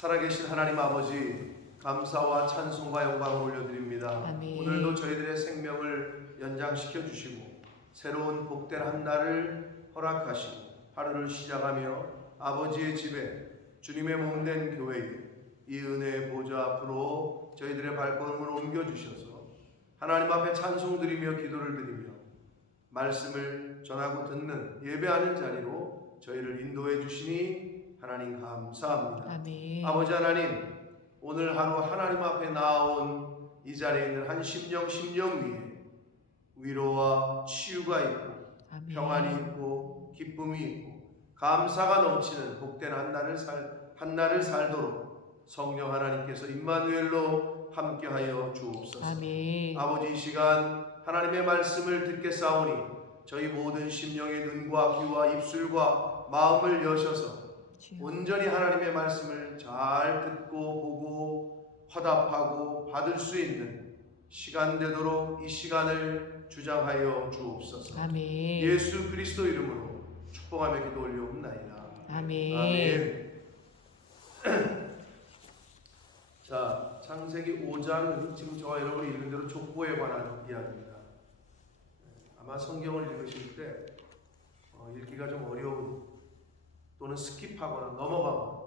살아계신 하나님 아버지, 감사와 찬송과 영광을 올려드립니다. 아멘. 오늘도 저희들의 생명을 연장시켜 주시고 새로운 복된 한 날을 허락하시고 하루를 시작하며 아버지의 집에 주님의 몸된 교회에 이 은혜의 보좌 앞으로 저희들의 발걸음을 옮겨주셔서 하나님 앞에 찬송드리며 기도를 드리며 말씀을 전하고 듣는 예배하는 자리로 저희를 인도해 주시니 하나님 감사합니다. 아멘. 아버지 하나님, 오늘 하루 하나님 앞에 나온 이 자리에 있는 한 심령 위에 위로와 치유가 있고 아멘. 평안이 있고 기쁨이 있고 감사가 넘치는 복된 한 날을 살도록 성령 하나님께서 임마누엘로 함께하여 주옵소서. 아멘. 아버지, 이 시간 하나님의 말씀을 듣겠사오니 저희 모든 심령의 눈과 귀와 입술과 마음을 여셔서 온전히 하나님의 말씀을 잘 듣고 보고 화답하고 받을 수 있는 시간 되도록 이 시간을 주장하여 주옵소서. 아멘. 예수 그리스도 이름으로 축복하며 기도 올려옵나이다. 아멘. 아멘. 자, 창세기 5장은 지금 저와 여러분이 읽은 대로 족보에 관한 이야기입니다. 아마 성경을 읽으실 때 읽기가 좀 어려운 또는 스킵하거나 넘어가거나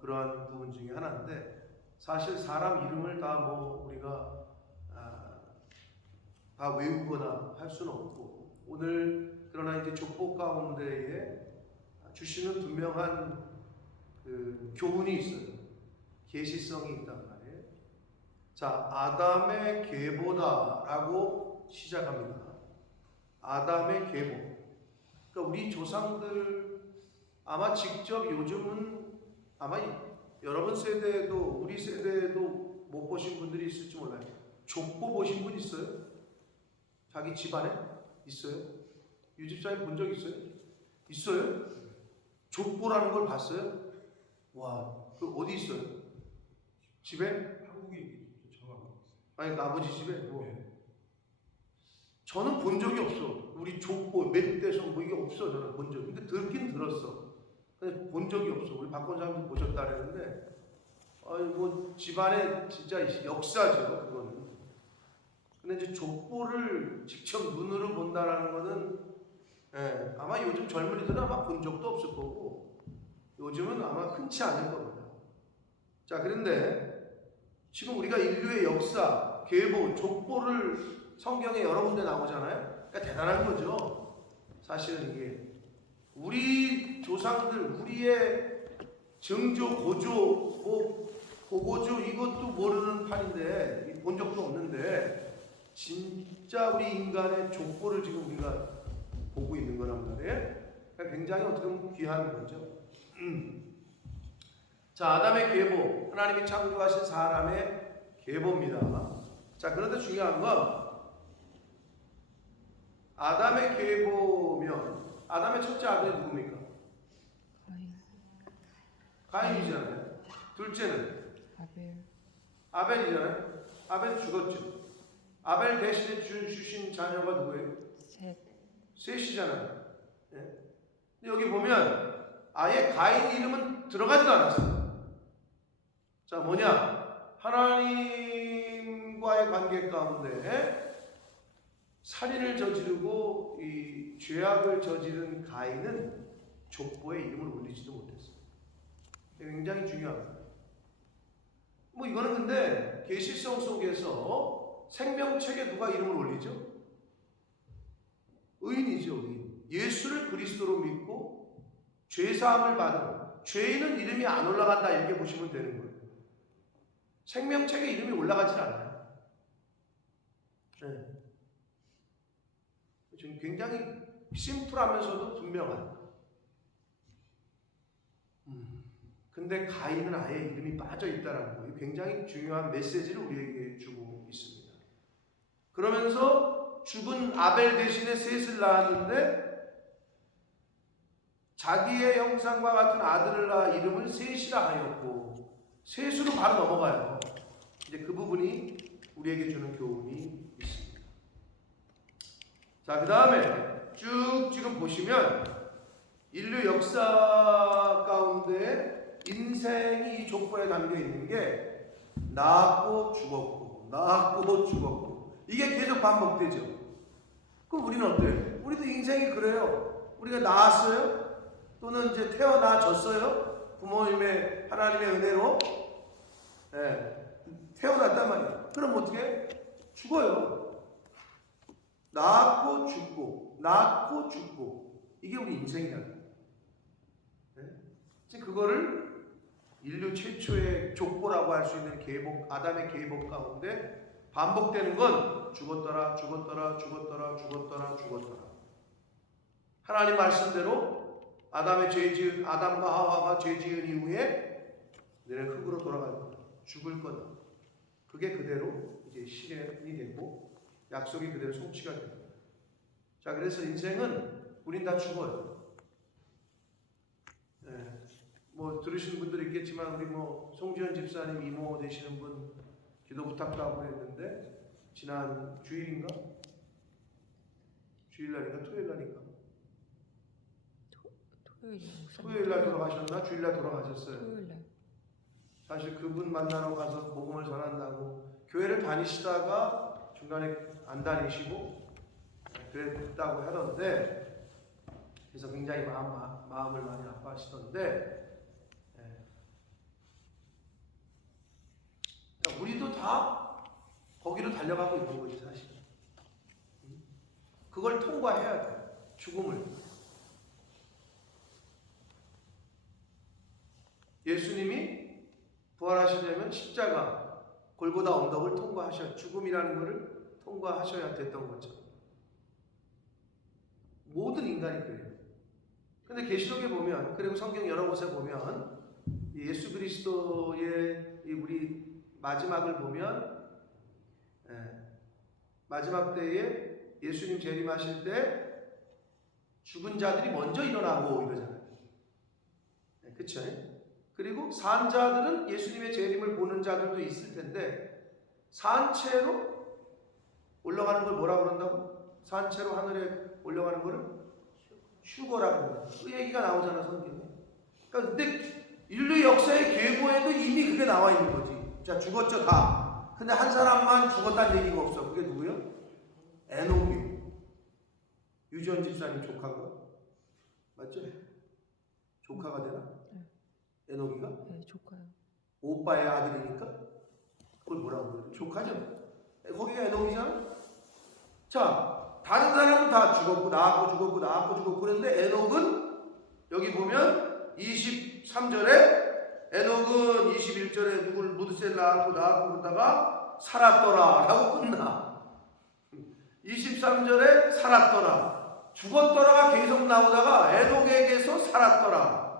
그러한 부분 중에 하나인데, 사실 사람 이름을 다 우리가 다 외우거나 할 수는 없고, 오늘 그러나 이제 족보 가운데에 주시는 분명한 그 교훈이 있어요. 계시성이 있단 말이에요. 자, 아담의 계보다라고 시작합니다. 아담의 계보. 그러니까 우리 조상들 아마 직접 요즘은 아마 여러분 세대에도 우리 세대에도 못 보신 분들이 있을지 몰라요. 족보 보신 분 있어요? 자기 집안에 있어요? 유집사님 본 적 있어요? 있어요? 족보라는 걸 봤어요? 와, 그 어디 있어요? 집에? 한국에 전화 왔어요. 아니, 아버지 집에? 네. 저는 본 적이 없어. 우리 족보 몇 대서 이게 없어. 저는 본 적. 근데 듣긴 들었어. 근데 본 적이 없어. 우리 박권사님도 보셨다 그랬는데, 집안에 진짜 역사죠, 그거는. 근데 이제 족보를 직접 눈으로 본다라는 거는, 아마 요즘 젊은이들은 아마 본 적도 없을 거고, 요즘은 아마 흔치 않을 겁니다. 자, 그런데 지금 우리가 인류의 역사, 계보, 족보를 성경에 여러 군데 나오잖아요. 그러니까 대단한 거죠. 사실은 이게 우리 조상들, 우리의 증조, 고조, 고고조 이것도 모르는 판인데, 본 적도 없는데 진짜 우리 인간의 족보를 지금 우리가 보고 있는 거란 말이에요. 그러니까 굉장히 어떻게 보면 귀한 거죠. 자, 아담의 계보, 하나님이 창조하신 사람의 계보입니다. 자, 그런데 중요한 건 아담의 계보면 아담의 첫째 아들이 누굽니까? 가인이잖아요. 둘째는 아벨이잖아요. 아벨 죽었죠. 아벨 대신에 주신 자녀가 누구예요? 셋이잖아요. 네? 근데 여기 보면 아예 가인 이름은 들어가지도 않았어요. 자, 뭐냐? 하나님과의 관계 가운데 살인을 저지르고 이 죄악을 저지른 가인은 족보에 이름을 올리지도 못했어요. 굉장히 중요합니다. 이거는 근데 계시성 속에서 생명책에 누가 이름을 올리죠? 의인이죠, 의인. 예수를 그리스도로 믿고 죄사함을 받은 죄인은 이름이 안 올라간다, 이렇게 보시면 되는 거예요. 생명책에 이름이 올라가질 않아요. 네. 지금 굉장히 심플하면서도 분명한. 근데 가인은 아예 이름이 빠져 있다는 거예요. 굉장히 중요한 메시지를 우리에게 주고 있습니다. 그러면서 죽은 아벨 대신에 셋을 낳았는데 자기의 형상과 같은 아들을 낳아 이름을 셋이라 하였고, 셋으로 바로 넘어가요. 이제 그 부분이 우리에게 주는 교훈이 있습니다. 자, 그 다음에 쭉 지금 보시면 인류 역사 가운데 인생이 이 족보에 담겨 있는 게 낳았고 죽었고 낳았고 죽었고 이게 계속 반복되죠. 그럼 우리는 어때요? 우리도 인생이 그래요. 우리가 낳았어요? 또는 이제 태어나졌어요? 부모님의 하나님의 은혜로 태어났단 말이에요. 그럼 어떻게? 죽어요. 낳고 죽고 낳고 죽고 이게 우리 인생이라는 거예요. 그거를 인류 최초의 족보라고 할 수 있는 계복, 아담의 계복 가운데 반복되는 건 죽었더라 죽었더라 죽었더라 죽었더라 죽었더라. 하나님 말씀대로 아담과 하와가 죄 지은 이후에 너는 흙으로 돌아갈 거다. 죽을 거다. 그게 그대로 이제 실현이 되고 약속이 그대로 성취가 됩니다. 자, 그래서 인생은 우린 다 죽어요. 뭐 들으시는 분들 있겠지만 우리 뭐 송지현 집사님 이모 되시는 분 기도 부탁도 하고 했는데 지난 주일인가? 주일날인가? 토요일날인가? 토요일날 돌아가셨나? 주일날 돌아가셨어요. 토요일날. 사실 그분 만나러 가서 복음을 전한다고 교회를 다니시다가 중간에 안 다니시고 그랬다고 하던데 그래서 굉장히 마음을 많이 아파하시던데 우리도 다 거기로 달려가고 있는 거지 사실. 그걸 통과해야 돼. 죽음을. 예수님이 부활하시려면 십자가 골고다 언덕을 통과하셔야 죽음이라는 것을 통과하셔야 됐던 거죠. 모든 인간이 그래요. 근데 계시록에 보면 그리고 성경 여러 곳에 보면 예수 그리스도의 우리 마지막을 보면 마지막 때에 예수님 재림하실 때 죽은 자들이 먼저 일어나고 이러잖아요. 그렇죠? 그리고 산 자들은 예수님의 재림을 보는 자들도 있을 텐데 산채로 올라가는 걸 뭐라고 그런다고? 산채로 하늘에 올라가는 거를 휴거라고 그런다. 그 얘기가 나오잖아 성경에. 그러니까 근데 인류 역사의 계보에도 이미 그게 나와 있는 거지. 자, 죽었죠 다. 근데 한 사람만 죽었다는 얘기가 없어. 그게 누구요? 에녹이요. 유지원 집사님 조카가 맞죠? 조카가 되나? 에녹이가? 네, 조카요. 오빠의 아들이니까 그걸 뭐라고 그래요? 조카죠. 거기가 에녹이잖아. 자, 다른 사람은 다 죽었고 낳았고 죽었고 낳았고 죽었고 그런데 에녹은 여기 보면 23절에 에녹은 21절에 누굴 무드셀 낳았고 그러다가 살았더라 라고 끝나. 23절에 살았더라. 죽었더라가 계속 나오다가 에녹에게서 살았더라.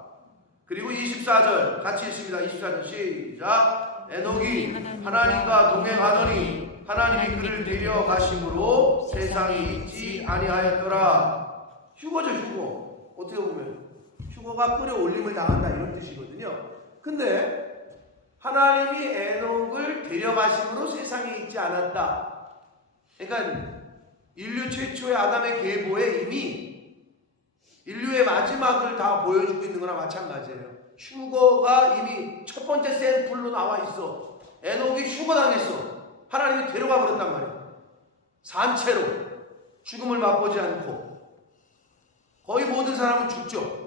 그리고 24절 같이 읽습니다. 24절 시작. 에녹이 하나님과 동행하더니 하나님이 그를 데려가심으로 세상에 있지 아니하였더라. 휴거죠 휴거. 어떻게 보면 휴거가 끌어올림을 당한다 이런 뜻이거든요. 근데 하나님이 에녹을 데려가심으로 세상에 있지 않았다. 그러니까 인류 최초의 아담의 계보에 이미 인류의 마지막을 다 보여주고 있는 거나 마찬가지예요. 휴거가 이미 첫 번째 샘플로 나와 있어. 에녹이 휴거당했어. 하나님이 데려가 버렸단 말이에요. 산채로 죽음을 맛보지 않고 거의 모든 사람은 죽죠.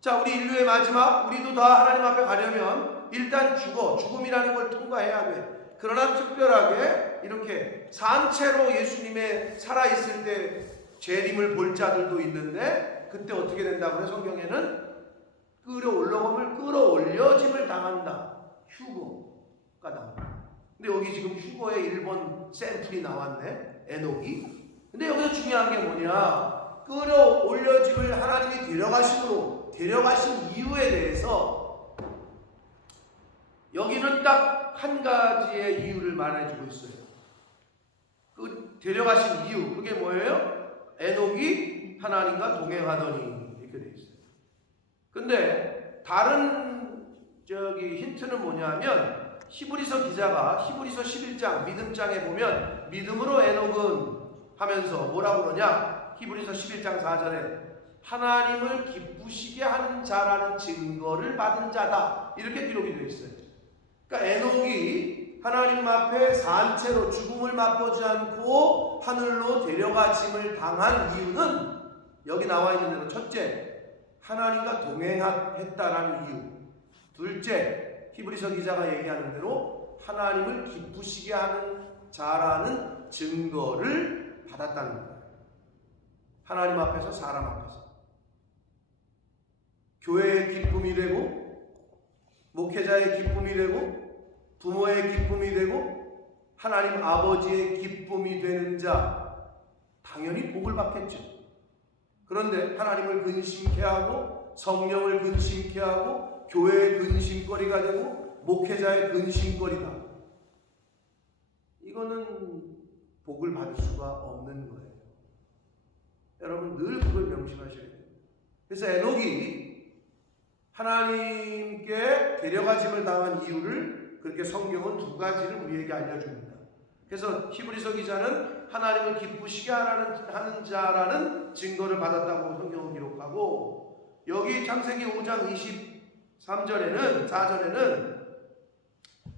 자, 우리 인류의 마지막, 우리도 다 하나님 앞에 가려면 일단 죽음이라는 걸 통과해야 돼. 그러나 특별하게 이렇게 산채로 예수님의 살아있을 때 재림을 볼 자들도 있는데 그때 어떻게 된다고 그래? 성경에는 끌어올려짐을 당한다. 휴거가 나온다. 근데 여기 지금 휴거의 1번 샘플이 나왔네. 에녹이. 근데 여기서 중요한 게 뭐냐? 끌어올려짐을 하나님이 데려가신 이유에 대해서 여기는 딱 한 가지의 이유를 말해주고 있어요. 그 데려가신 이유 그게 뭐예요? 에녹이 하나님과 동행하더니 이렇게 돼 있어요. 근데 다른 힌트는 뭐냐면 히브리서 기자가 히브리서 11장 믿음장에 보면 믿음으로 에녹은 하면서 뭐라고 그러냐? 히브리서 11장 4절에 하나님을 기쁘시게 하는 자라는 증거를 받은 자다. 이렇게 기록이 되어 있어요. 그러니까 에녹이 하나님 앞에 산채로 죽음을 맛보지 않고 하늘로 데려가짐을 당한 이유는 여기 나와 있는 대로 첫째, 하나님과 동행했다라는 이유. 둘째, 히브리서 기자가 얘기하는 대로 하나님을 기쁘시게 하는 자라는 증거를 받았다는 거예요. 하나님 앞에서, 사람 앞에서. 교회의 기쁨이 되고, 목회자의 기쁨이 되고, 부모의 기쁨이 되고, 하나님 아버지의 기쁨이 되는 자, 당연히 복을 받겠죠. 그런데 하나님을 근심케 하고, 성령을 근심케 하고, 교회의 근심거리가 되고, 목회자의 근심거리다. 이거는 복을 받을 수가 없는 거예요. 여러분 늘 그걸 명심하셔야 돼요. 그래서 에녹이 하나님께 데려가짐을 당한 이유를 그렇게 성경은 두 가지를 우리에게 알려줍니다. 그래서 히브리서 기자는 하나님을 기쁘시게 하는 자라는 증거를 받았다고 성경은 기록하고, 여기 창세기 5장 23절에는 4절에는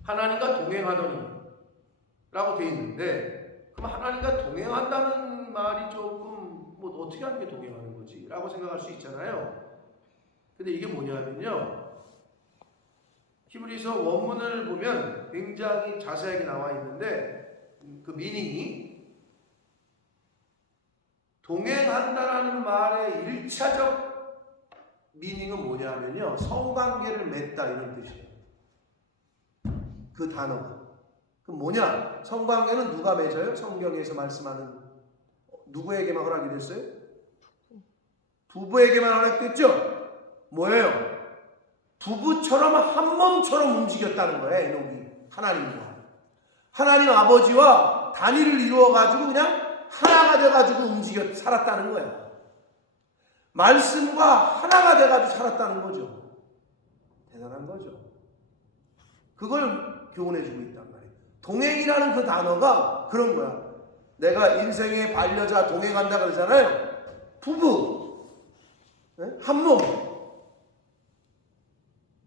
하나님과 동행하더니 라고 되어 있는데, 그럼 하나님과 동행한다는 말이 조금 뭐 어떻게 하는 게 동행하는 거지? 라고 생각할 수 있잖아요. 근데 이게 뭐냐면요, 히브리서 원문을 보면 굉장히 자세하게 나와 있는데, 그 미닝이 동행한다라는 말의 1차적 미닝은 뭐냐면요, 성관계를 맺다 이런 뜻이에요. 그 단어가. 그럼 뭐냐? 성관계는 누가 맺어요? 성경에서 말씀하는, 누구에게만 허락이 됐어요? 부부에게만 허락됐죠? 뭐예요? 부부처럼 한 몸처럼 움직였다는 거예요. 에녹이 하나님과, 하나님 아버지와 단일을 이루어가지고 그냥 하나가 돼가지고 살았다는 거예요. 말씀과 하나가 돼가지고 살았다는 거죠. 대단한 거죠. 그걸 교훈해주고 있단 말이에요. 동행이라는 그 단어가 그런 거야. 내가 인생의 반려자 동행한다 그러잖아요. 부부, 한 몸.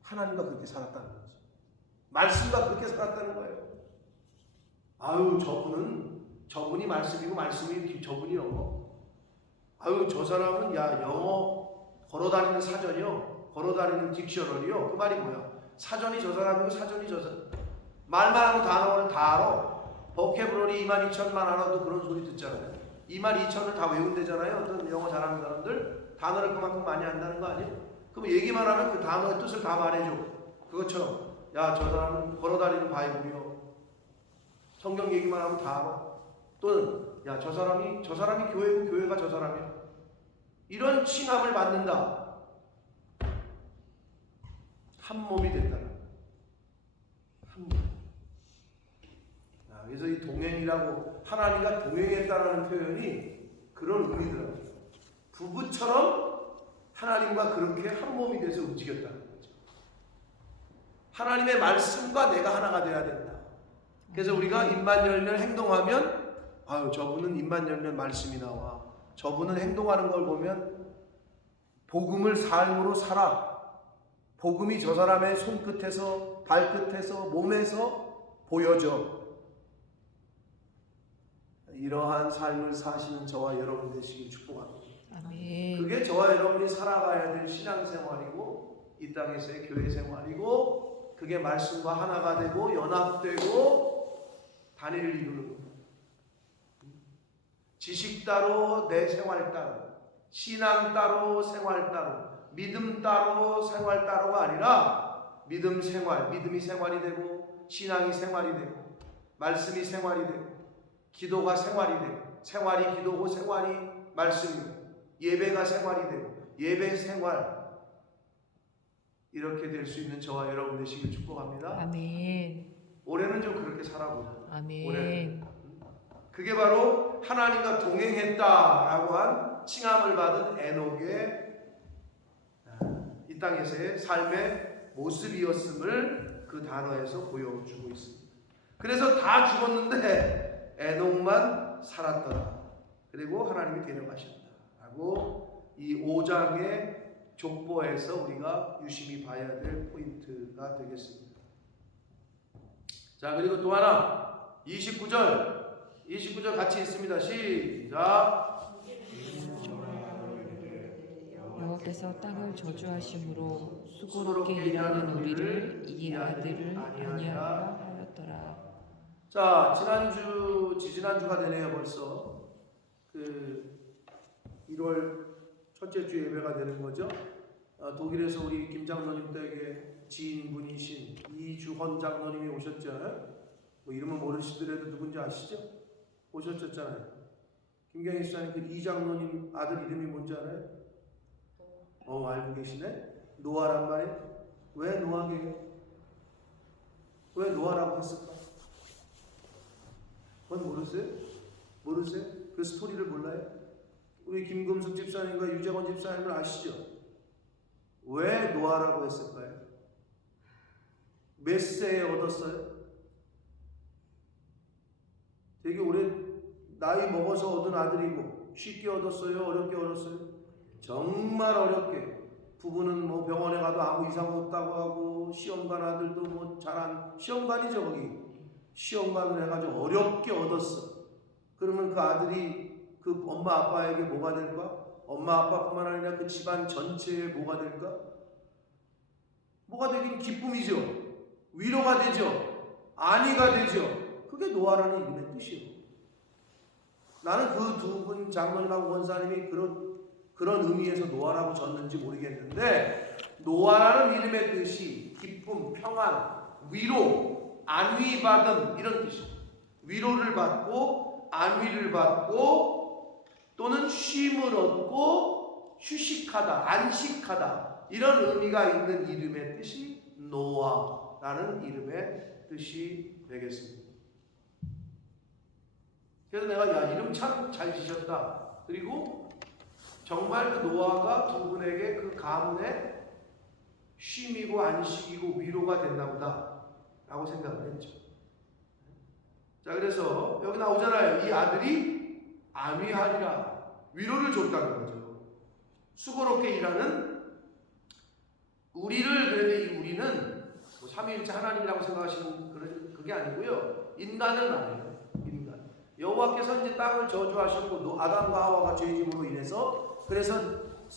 하나님과 그렇게 살았다는 거죠. 말씀과 그렇게 살았다는 거예요. 아유, 저분이 말씀이고 말씀이 저분이요. 아유, 저 사람은 영어 걸어다니는 사전이요, 걸어다니는 딕셔너리요. 그 말이 뭐야? 사전이 저 사람이고 사전이 저 사람. 말만 하면 단어를 다 알아. 버케브러리 22,000만 알아도 그런 소리 듣잖아요. 22,000을 다 외운대잖아요. 어떤 영어 잘하는 사람들 단어를 그만큼 많이 안다는 거 아니에요? 그럼 얘기만 하면 그 단어의 뜻을 다 말해줘. 그것처럼 야, 저 사람은 걸어다니는 바이블이요, 성경 얘기만 하면 다 알아. 또는 야, 저 사람이 교회고 교회가 저 사람이야. 이런 칭함을 받는다. 한 몸이 됐다는 거야. 한 몸. 그래서 이 동행이라고, 하나님과 동행했다라는 표현이 그런 의미더라고요. 부부처럼 하나님과 그렇게 한 몸이 돼서 움직였다는 거죠. 하나님의 말씀과 내가 하나가 돼야 된다. 그래서 우리가 입만 열면 행동하면, 아유, 저분은 입만 열면 말씀이 나와. 저분은 행동하는 걸 보면 복음을 삶으로 살아. 복음이 저 사람의 손끝에서, 발끝에서, 몸에서 보여져. 이러한 삶을 사시는 저와 여러분 되시길 축복합니다. 아멘. 그게 저와 여러분이 살아가야 될 신앙생활이고, 이 땅에서의 교회생활이고, 그게 말씀과 하나가 되고 연합되고 단일을 이루는 겁니다. 지식 따로 내 생활 따로, 신앙 따로 생활 따로, 믿음 따로 생활 따로가 아니라 믿음 생활, 믿음이 생활이 되고, 신앙이 생활이 되고, 말씀이 생활이 되고, 기도가 생활이 되고, 생활이 기도고 생활이 말씀이고, 예배가 생활이 되고 예배 생활, 이렇게 될 수 있는 저와 여러분 되시길 축복합니다. 아멘. 올해는 좀 그렇게 살아보자. 아멘. 올해는. 그게 바로 하나님과 동행했다라고 한 칭함을 받은 에녹의 이 땅에서의 삶의 모습이었음을 그 단어에서 보여주고 있습니다. 그래서 다 죽었는데 에녹만 살았더라. 그리고 하나님이 데려가셨다 라고 이 5장의 족보에서 우리가 유심히 봐야 될 포인트가 되겠습니다. 자, 그리고 또 하나 29절 같이 있습니다. 시작. 여호와께서 땅을 저주하심으로 수고롭게 일하는 우리를 이 아들을 아니하라 하였더라. 자, 지지난주가 되네요. 벌써 그 1월 첫째 주 예배가 되는 거죠. 독일에서 우리 김 장로님 댁에 지인분이신 이주헌 장로님이 오셨죠. 뭐 이름은 모르시더라도 누군지 아시죠? 오셨었잖아요. 김경희 씨는 그 이 장로님 아들 이름이 뭔지 알아요? 알고 계시네. 노아란 말이에요. 왜 노아게요? 왜 노아라고 했을까? 그건 모르세요? 그 스토리를 몰라요? 우리 김금숙 집사님과 유재건 집사님을 아시죠? 왜 노아라고 했을까요? 몇 세에 얻었어요? 되게 오래 나이 먹어서 얻은 아들이고 쉽게 얻었어요? 어렵게 얻었어요? 정말 어렵게. 부부는 뭐 병원에 가도 아무 이상 없다고 하고 시험관 아들도 뭐 잘한 시험관이죠 거기. 시험관을 해가지고 어렵게 얻었어. 그러면 그 아들이 그 엄마 아빠에게 뭐가 될까? 엄마 아빠뿐만 아니라 그 집안 전체에 뭐가 될까? 뭐가 되긴 기쁨이죠. 위로가 되죠. 안위가 되죠. 그게 노아라는 이름의 뜻이에요. 나는 그 두 분 장로님하고 권사님이 그런 의미에서 노아라고 졌는지 모르겠는데 노아라는 이름의 뜻이 기쁨, 평안, 위로, 안위받음 이런 뜻이에요. 위로를 받고 안위를 받고 또는 쉼을 얻고 휴식하다, 안식하다 이런 의미가 있는 이름의 뜻이 노아라는 이름의 뜻이 되겠습니다. 그래서 내가 이름 참 잘 지셨다. 그리고 정말 그 노아가 두 분에게 그 가문의 쉼이고 안식이고 위로가 됐나 보다 라고 생각을 했죠. 자, 그래서 여기 나오잖아요. 이 아들이 안위하리라. 위로를 줬다는 거죠. 수고롭게 일하는 우리를. 그런데 이 우리는 뭐 삼위일체 하나님이라고 생각하시는 그게 아니고요. 인간을 말해요. 인간. 여호와께서 이제 땅을 저주하셨고 아담과 하와가 죄짐으로 인해서 그래서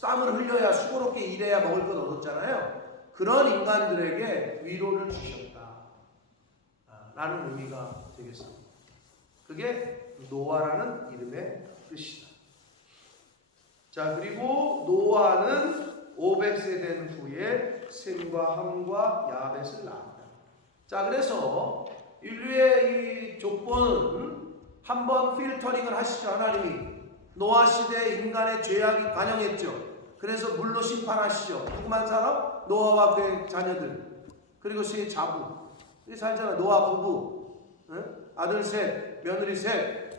땀을 흘려야 수고롭게 일해야 먹을 것 얻었잖아요. 그런 인간들에게 위로를 주셨다 라는 의미가 되겠습니다. 그게 노아라는 이름의 뜻이다. 자, 그리고 노아는 500세 된 후에 셈과 함과 야벳을 낳았다. 자, 그래서 인류의 이 족보는 한번 필터링을 하시죠. 하나님이 노아 시대에 인간의 죄악이 관영했죠. 그래서 물로 심판하시죠. 누구만 살아? 노아와 그의 자녀들. 그리고 세 자부. 이게 살잖아. 노아 부부. 아들 셋, 며느리 셋.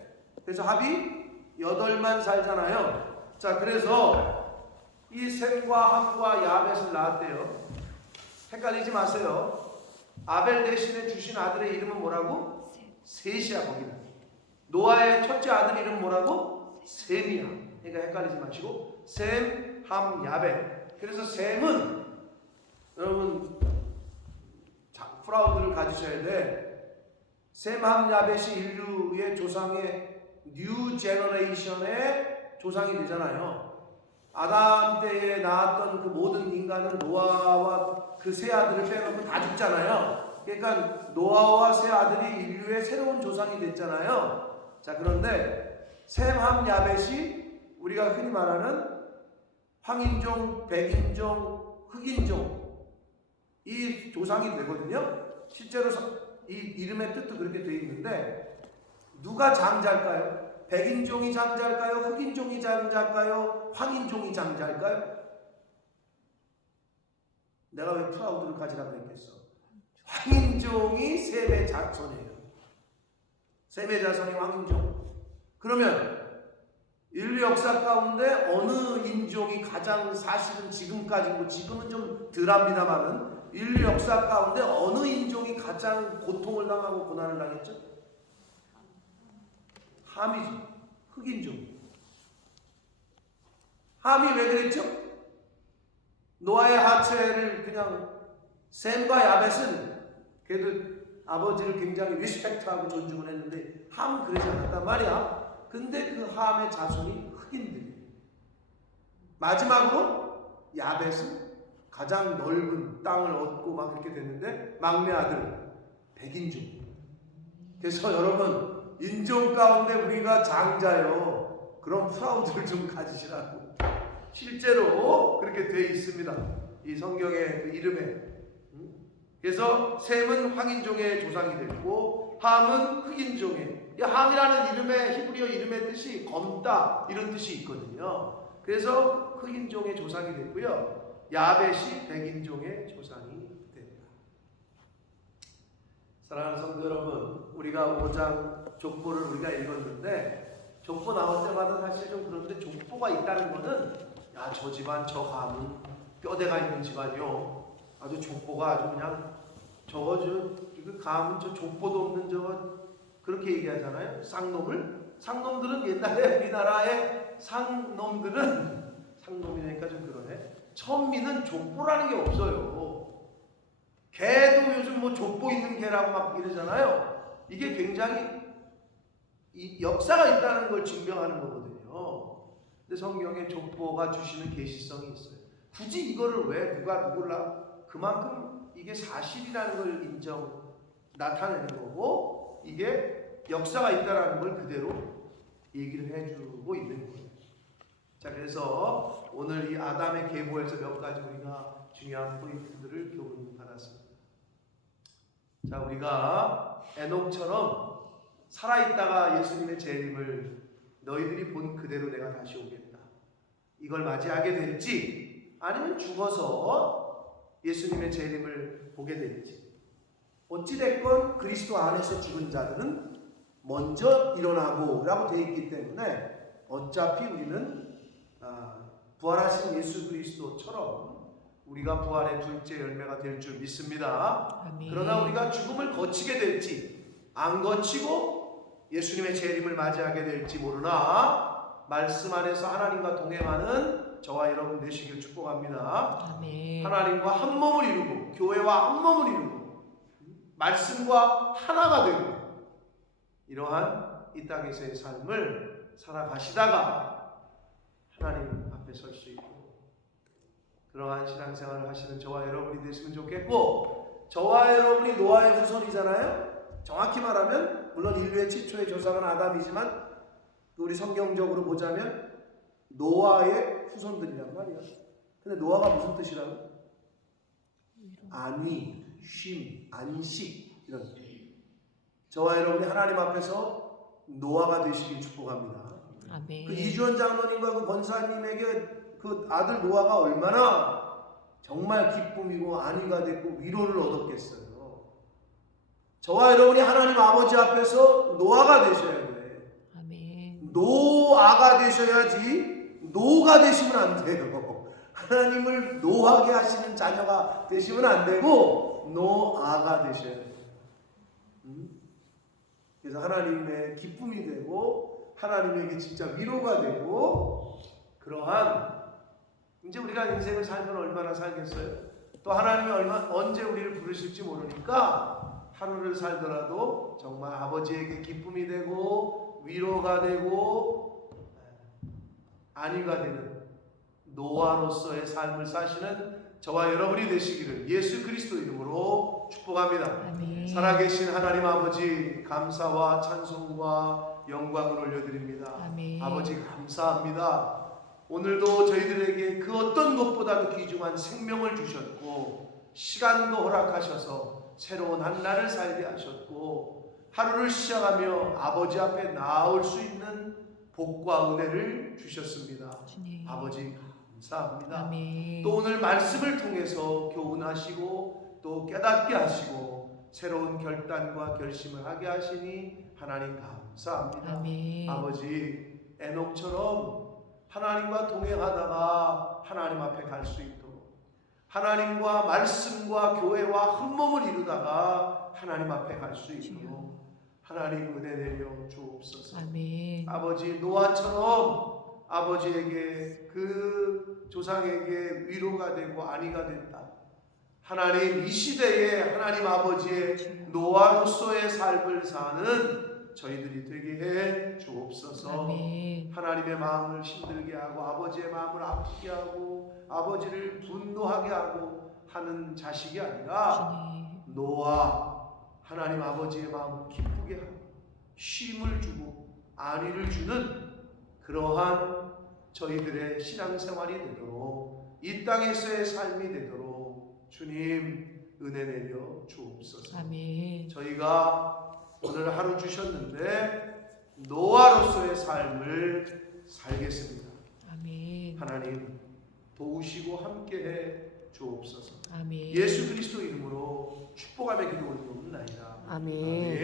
그래서 합이 8만 살잖아요. 자, 그래서 이 셈과 함과 야벳을 낳았대요. 헷갈리지 마세요. 아벨 대신에 주신 아들의 이름은 뭐라고? 셋이야 거기는. 노아의 첫째 아들 이름 뭐라고? 셈이야. 그러니까 헷갈리지 마시고 셈, 함, 야벳. 그래서 셈은 여러분 프라우드를 가지셔야 돼. 셈, 함, 야벳이 인류의 조상의 뉴 제너레이션의 조상이 되잖아요. 아담 때에 낳았던 그 모든 인간은 노아와 그 세 아들을 빼놓고 다 죽잖아요. 그러니까 노아와 세 아들이 인류의 새로운 조상이 됐잖아요. 자, 그런데 셈, 함, 야벳이 우리가 흔히 말하는 황인종, 백인종, 흑인종 이 조상이 되거든요. 실제로 이 이름의 뜻도 그렇게 되어 있는데 누가 장자일까요? 백인종이 장자일까요? 흑인종이 장자일까요? 황인종이 장자일까요? 내가 왜 프라우드를 가지라고 했겠어? 황인종이 셈의 자손이에요. 셈의 자손이 황인종. 그러면 인류 역사 가운데 어느 인종이 가장 사실은 지금까지 뭐 지금은 좀 덜합니다만은 인류 역사 가운데 어느 인종이 가장 고통을 당하고 고난을 당했죠? 함이죠. 흑인종. 함이 왜 그랬죠? 노아의 하체를 그냥 셈과 야벳은 그래도 아버지를 굉장히 리스펙트하고 존중을 했는데 함은 그러지 않았단 말이야. 근데 그 함의 자손이 흑인들이에요. 마지막으로 야벳은 가장 넓은 땅을 얻고 막 그렇게 됐는데 막내 아들 백인종. 그래서 여러분 인종 가운데 우리가 장자요. 그런 프라우드를 좀 가지시라고. 실제로 그렇게 돼 있습니다. 이 성경의 그 이름에. 그래서 셈은 황인종의 조상이 됐고 함은 흑인종의. 이 함이라는 이름의 히브리어 이름의 뜻이 검다 이런 뜻이 있거든요. 그래서 흑인종의 조상이 됐고요. 야벳이 백인종의 조상이 됐다. 사랑하는 성도 여러분, 우리가 5장 족보를 우리가 읽었는데 족보 나올 때마다 사실 좀 그런데 족보가 있다는 거는 야, 저 집안 저 가문 뼈대가 있는 집안이요. 아주 족보가 아주 그냥 그 가문 저 족보도 없는 저 그렇게 얘기하잖아요. 쌍놈들은 옛날에 우리나라의 상놈이니까 좀 그러네. 천민은 족보라는 게 없어요. 개도 요즘 뭐 족보 있는 개라고 막 이러잖아요. 이게 굉장히 역사가 있다는 걸 증명하는 거거든요. 근데 성경에 족보가 주시는 계시성이 있어요. 굳이 이거를 왜 누가 누굴라 그만큼 이게 사실이라는 걸 나타내는 거고 이게 역사가 있다는 걸 그대로 얘기를 해주고 있는 거예요. 자, 그래서 오늘 이 아담의 계보에서 몇 가지 우리가 중요한 포인트들을 교훈 받았습니다. 자, 우리가 에녹처럼 살아있다가 예수님의 재림을 너희들이 본 그대로 내가 다시 오겠다. 이걸 맞이하게 될지 아니면 죽어서 예수님의 재림을 보게 될지. 어찌됐건 그리스도 안에서 죽은 자들은 먼저 일어나고 라고 되어 있기 때문에 어차피 우리는 부활하신 예수 그리스도처럼 우리가 부활의 둘째 열매가 될 줄 믿습니다. 아멘. 그러나 우리가 죽음을 거치게 될지 안 거치고 예수님의 재림을 맞이하게 될지 모르나 말씀 안에서 하나님과 동행하는 저와 여러분 되시길 축복합니다. 아멘. 하나님과 한 몸을 이루고 교회와 한 몸을 이루고 말씀과 하나가 되고 이러한 이 땅에서의 삶을 살아가시다가 하나님 앞에 설 수 있고 그러한 신앙생활을 하시는 저와 여러분이 됐으면 좋겠고 저와 여러분이 노아의 후손이잖아요. 정확히 말하면 물론 인류의 최초의 조상은 아담이지만 우리 성경적으로 보자면 노아의 후손들이란 말이야. 근데 노아가 무슨 뜻이라고? 안위, 쉼, 안식 이런 뜻. 저와 여러분이 하나님 앞에서 노아가 되시길 축복합니다. 아멘. 그 이주원 장로님과 그 권사님에게 그 아들 노아가 얼마나 정말 기쁨이고 안위가 됐고 위로를 얻었겠어요. 저와 여러분이 하나님 아버지 앞에서 노아가 되셔야 돼. 아멘. 노아가 되셔야지 노가 되시면 안 돼요. 하나님을 노하게 하시는 자녀가 되시면 안 되고 노아가 되셔야 돼요. 그래서 하나님의 기쁨이 되고 하나님에게 진짜 위로가 되고 그러한 이제 우리가 인생을 살면 얼마나 살겠어요? 또 하나님이 언제 우리를 부르실지 모르니까 하루를 살더라도 정말 아버지에게 기쁨이 되고 위로가 되고 안위가 되는 노아로서의 삶을 사시는 저와 여러분이 되시기를 예수 그리스도 이름으로 축복합니다. 아멘. 살아계신 하나님 아버지 감사와 찬송과 영광을 올려드립니다. 아멘. 아버지 감사합니다. 오늘도 저희들에게 그 어떤 것보다도 귀중한 생명을 주셨고 시간도 허락하셔서 새로운 한 날을 살게 하셨고 하루를 시작하며 아버지 앞에 나올 수 있는 복과 은혜를 주셨습니다. 주님. 아버지 감사합니다. 아멘. 또 오늘 말씀을 통해서 교훈하시고 또 깨닫게 하시고 새로운 결단과 결심을 하게 하시니 하나님 감사합니다. 아멘. 아버지 에녹처럼 하나님과 동행하다가 하나님 앞에 갈 수 있도록 하나님과 말씀과 교회와 한 몸을 이루다가 하나님 앞에 갈 수 있도록 하나님 은혜 내려 주옵소서. 아멘. 아버지 노아처럼 아버지에게 그 조상에게 위로가 되고 안위가 됐다. 하나님 이 시대에 하나님 아버지의 노아로서의 삶을 사는 저희들이 되게 해 주옵소서. 아멘. 하나님의 마음을 힘들게 하고 아버지의 마음을 아프게 하고 아버지를 분노하게 하고 하는 자식이 아니라 주님. 노아 하나님 아버지의 마음을 기쁘게 하고 쉼을 주고 안위를 주는 그러한 저희들의 신앙생활이 되도록 이 땅에서의 삶이 되도록 주님 은혜 내려 주옵소서. 아멘. 저희가 오늘 하루 주셨는데 노아로서의 삶을 살겠습니다. 아멘. 하나님 도우시고 함께해 주옵소서. 아멘. 예수 그리스도 이름으로 축복하며 기도 올리옵나이다. 아멘.